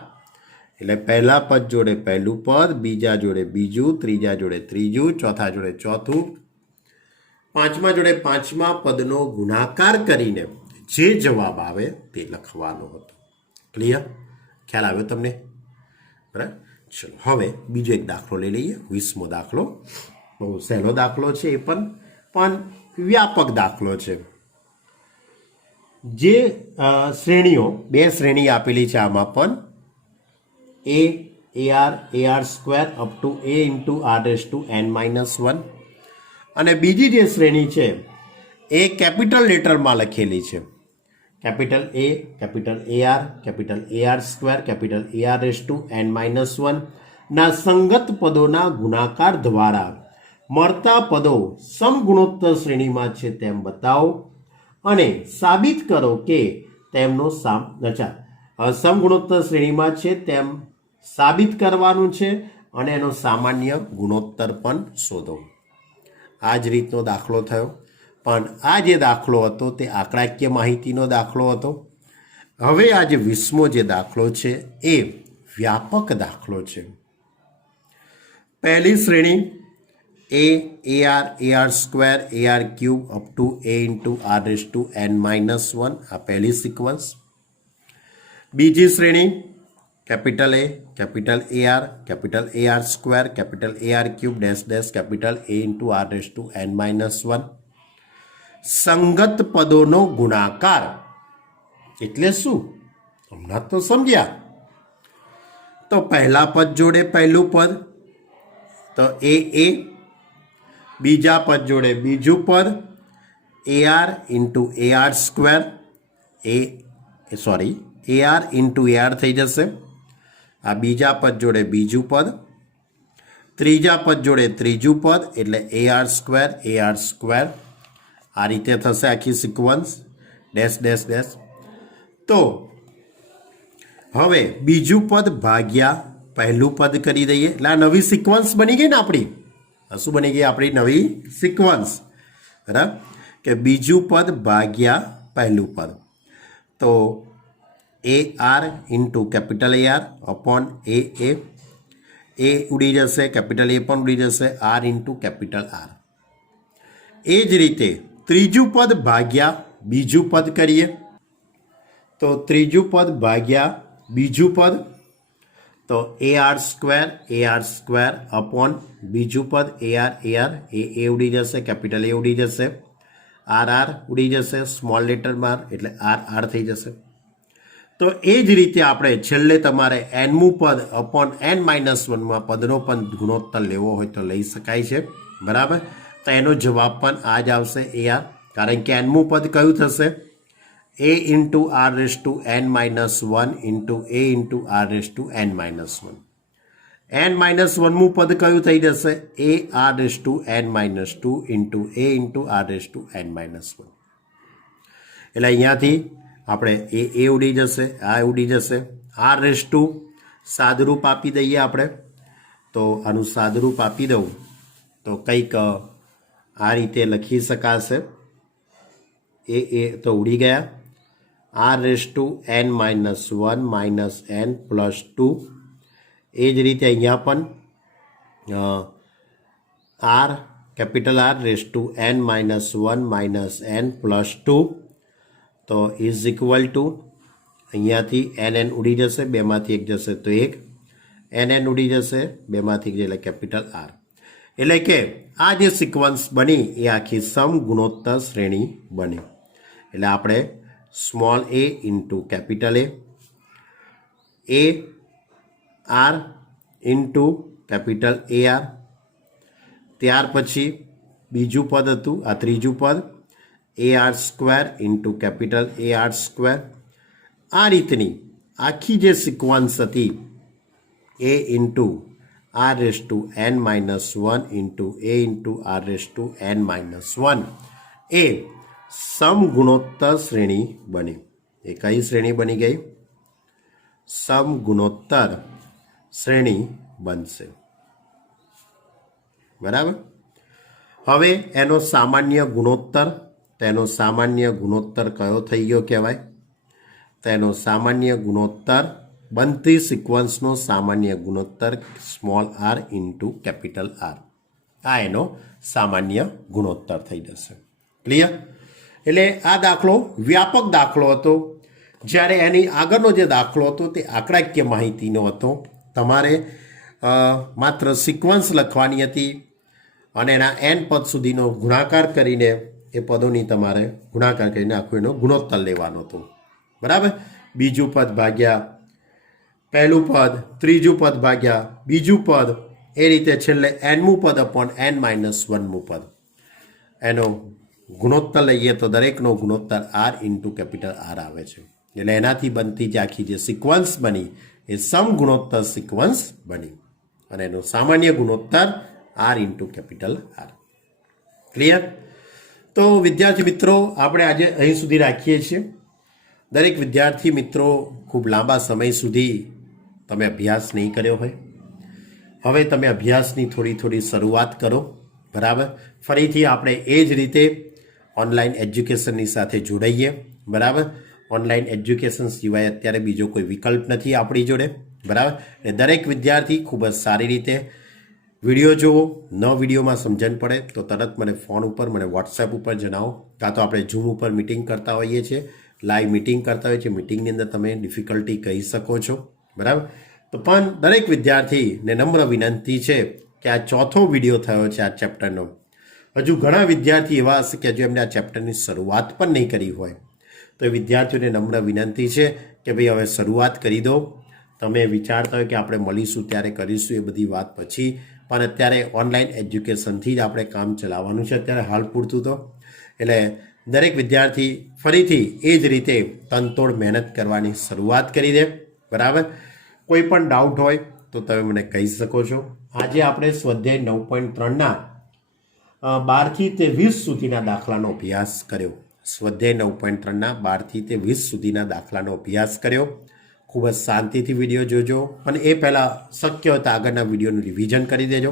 એટલે પહેલા પદ જોડે પહેલું પદ, બીજા જોડે બીજું, ત્રીજા જોડે ત્રીજું, ચોથા જોડે ચોથું, પાંચમા જોડે પાંચમા પદનો ગુણાકાર કરીને જે જવાબ આવે તે લખવાનો હતો. ક્લિયર? ખ્યાલ આવ્યો તમને? બરાબર. ચલો હવે બીજો એક દાખલો લઈ લઈએ. 20મો દાખલો. બહુ સહેલો દાખલો છે, એ પણ વ્યાપક દાખલો છે. જે શ્રેણીઓ 2 શ્રેણી આપેલી છે, આમાં પણ ar² up to a × r/n-1 અને બીજી જે શ્રેણી છે એ કેપિટલ લેટરમાં લખેલી છે. Capital a, capital AR, capital AR square, capital AR raise to n-1 ના સંગત પદોના ગુણાકાર દ્વારા મળતા પદો સમગુણોત્તર શ્રેણીમાં છે તેમ બતાવો અને સાબિત કરો કે તેમનો સમગુણોત્તર શ્રેણીમાં છે તેમ સાબિત કરવાનું છે અને એનો સામાન્ય ગુણોત્તર પણ શોધો. આ જ રીતનો દાખલો થયો, પણ આ જે દાખલો હતો તે આંકડાકીય માહિતીનો દાખલો હતો. હવે આ જે 20મો જે દાખલો છે એ વ્યાપક દાખલો છે. પહેલી શ્રેણી AR, AR square, AR cube up to A into R raise to n-1 આ પહેલી સિક્વન્સ. બીજી શ્રેણી capital A, capital AR, capital AR square, capital AR cube dash dash capital A into R raise to n-1 સંગત પદોનો ગુણાકાર એટલે શું હમણાં તો સમજ્યા. તો પહેલા પદ જોડે પહેલું પદ તો A, બીજા પદ જોડે બીજું પદ AR into AR square, AR into AR થઈ જશે. આ બીજા પદ જોડે બીજું પદ, ત્રીજા પદ જોડે ત્રીજું પદ એટલે AR સ્ક્વેર. આ રીતે થશે આખી સિક્વન્સ ડેશ ડેશ ડેશ. તો હવે બીજું પદ ભાગ્યા પહેલું પદ કરી દઈએ એટલે આ નવી સિક્વન્સ બની ગઈ ને આપણી. શું બની ગઈ આપણી નવી સિક્વન્સ? બરાબર કે બીજું પદ ભાગ્યા પહેલું પદ. તો AR into capital AR upon A ઉડી જશે, કેપિટલ A પણ ઉડી જશે, R ઇન્ટુ કેપિટલ R. એ જ રીતે ત્રીજું પદ ભાગ્યા બીજું પદ કરીએ તો ત્રીજું પદ ભાગ્યા બીજું પદ તો AR સ્ક્વેર અપોન બીજું પદ AR, A ઉડી જશે, કેપિટલ A ઉડી જશે, R ઉડી જશે, સ્મોલ લેટરમાં એટલે R થઈ જશે. તો એ જ રીતે આપણે છેલ્લે તમારે nમું પદ અપોન n-1માં પદનો પણ ગુણોત્તર લેવો હોય તો લઈ શકાય છે. બરાબર, તો એનો જવાબ પણ આ જ આવશે AR, કારણ કે nમું પદ કયું થશે? A into R raise to n-1 into A into R raise to n-1. n-1મું પદ કયું થઈ જશે? AR raise to n-2 into A into R raise to n-1. એટલે અહીંયાથી આપણે એ ઉડી જશે, આ ઉડી જશે. R રેઝ ટુ સાદરૂપ આપી દઈએ આપણે, તો આનું સાદરૂપ આપી દઉં તો કંઈક આ રીતે લખી શકાશે. એ તો ઉડી ગયા. R raise to n-1 minus n plus 2. એ જ રીતે અહીંયા પણ R capital R raise to n-1 minus n plus 2 તો ઇઝ ઇક્વલ ટુ અહીંયાથી n ઉડી જશે, બેમાંથી એક જશે તો એક, n ઉડી જશે, બેમાંથી એક એટલે કેપિટલ R. એટલે કે આ જે સિક્વન્સ બની એ આખી સમગુણોત્તર શ્રેણી બની. એટલે આપણે small a into capital AR into capital AR, ત્યાર પછી બીજું પદ હતું આ ત્રીજું પદ AR square into capital AR square. આ રીતની આખી જે સિક્વન્સ હતી A into R raise to n-1 into A into R raise to n-1 એ સમગુણોત્તર શ્રેણી બની. એ કઈ શ્રેણી બની ગઈ? સમગુણોત્તર શ્રેણી બનશે. બરાબર, હવે એનો સામાન્ય ગુણોત્તર, તેનો સામાન્ય ગુણોત્તર કયો થઈ ગયો કહેવાય? તેનો સામાન્ય ગુણોત્તર બનતી સિક્વન્સનો સામાન્ય ગુણોત્તર small r into capital R. આ એનો સામાન્ય ગુણોત્તર થઈ જશે. ક્લિયર? એટલે આ દાખલો વ્યાપક દાખલો હતો. જ્યારે એની આગળનો જે દાખલો હતો તે આંકડાકીય માહિતીનો હતો. તમારે માત્ર સિક્વન્સ લખવાની હતી અને એના n પદ સુધીનો ગુણાકાર કરીને એ પદોની તમારે ગુણાકાર કરીને આખો એનો ગુણોત્તર લેવાનો હતો. બરાબર, બીજું પદ ભાગ્યા પહેલું પદ, ત્રીજું પદ ભાગ્યા બીજું પદ, એ રીતે છેલ્લે nમું પદ અપોન n-1મું પદ એનો ગુણોત્તર લઈએ તો દરેકનો ગુણોત્તર આર ઇન્ટુ કેપિટલ આર આવે છે. એટલે એનાથી બનતી જે આખી જે સિક્વન્સ બની એ સમ ગુણોત્તર સિક્વન્સ બની અને એનો સામાન્ય ગુણોત્તર r into capital r. Clear? તો વિદ્યાર્થી મિત્રો આપણે આજે અહીં સુધી રાખીએ છીએ. દરેક વિદ્યાર્થી મિત્રો ખૂબ લાંબા સમય સુધી તમે અભ્યાસ નહીં કર્યો હોય, હવે તમે અભ્યાસની થોડી શરૂઆત કરો. બરાબર? ફરીથી આપણે એ જ રીતે ઓનલાઈન એજ્યુકેશનની સાથે જોડાઈએ. બરાબર? ઓનલાઈન એજ્યુકેશન સિવાય અત્યારે બીજો કોઈ વિકલ્પ નથી આપણી જોડે. બરાબર? એ દરેક વિદ્યાર્થી ખૂબ જ સારી રીતે વિડીયો જુઓ. ન વિડીયોમાં સમજણ પડે તો તરત મને ફોન ઉપર, મને વોટ્સએપ ઉપર જણાવો, કાં તો આપણે ઝૂમ ઉપર મિટિંગ કરતા હોઈએ છીએ, લાઈવ મિટિંગ કરતા હોઈએ છીએ. મિટિંગની અંદર તમે ડિફિકલ્ટી કહી શકો છો. બરાબર? તો પણ દરેક વિદ્યાર્થીને નમ્ર વિનંતી છે કે આ ચોથો વિડીયો થયો છે આ ચેપ્ટરનો. હજુ ઘણા વિદ્યાર્થી એવા હશે કે હજુ એમને આ ચેપ્ટરની શરૂઆત પણ નહીં કરી હોય, તો એ વિદ્યાર્થીઓને નમ્ર વિનંતી છે કે ભાઈ હવે શરૂઆત કરી દો. તમે વિચારતા હોય કે આપણે મળીશું ત્યારે કરીશું એ બધી વાત પછી, પણ અત્યારે ઓનલાઈન એજ્યુકેશનથી જ આપણે કામ ચલાવવાનું છે અત્યારે હાલ પૂરતું તો. એટલે દરેક વિદ્યાર્થી ફરીથી એ જ રીતે તનતોડ મહેનત કરવાની શરૂઆત કરી દે. બરાબર? કોઈ પણ ડાઉટ હોય તો તમે મને કહી શકો છો. આજે આપણે સ્વાધ્યાય 9.3ના 12થી તે 20 સુધીના દાખલાનો અભ્યાસ કર્યો. સ્વાધ્યાય 9.3ના 12થી તે 20 સુધીના દાખલાનો અભ્યાસ કર્યો. ખૂબ જ શાંતિથી વિડીયો જોજો અને એ પહેલાં શક્ય હોય તો આગળના વિડીયોનું રિવિઝન કરી દેજો,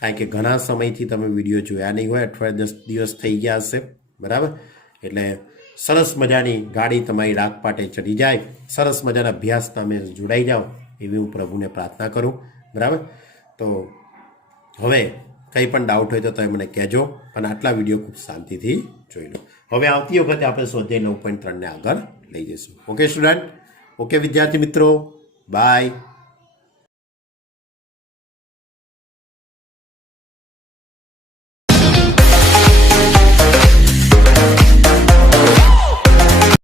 કારણ કે ઘણા સમયથી તમે વિડીયો જોયા નહીં હોય, અઠવાડિયે 10 દિવસ થઈ ગયા હશે. બરાબર? એટલે સરસ મજાની ગાડી તમારી રાગપાટે ચડી જાય, સરસ મજાના અભ્યાસ તમે જોડાઈ જાઓ એવી હું પ્રભુને પ્રાર્થના કરું. બરાબર? તો હવે કંઈ પણ ડાઉટ હોય તો તમે મને કહેજો અને આટલા વિડીયો ખૂબ શાંતિથી જોઈ લો. હવે આવતી વખતે આપણે સ્વાધ્યાય 9.3ને આગળ લઈ જઈશું. Okay student? ઓકે વિદ્યાર્થી મિત્રો, બાય.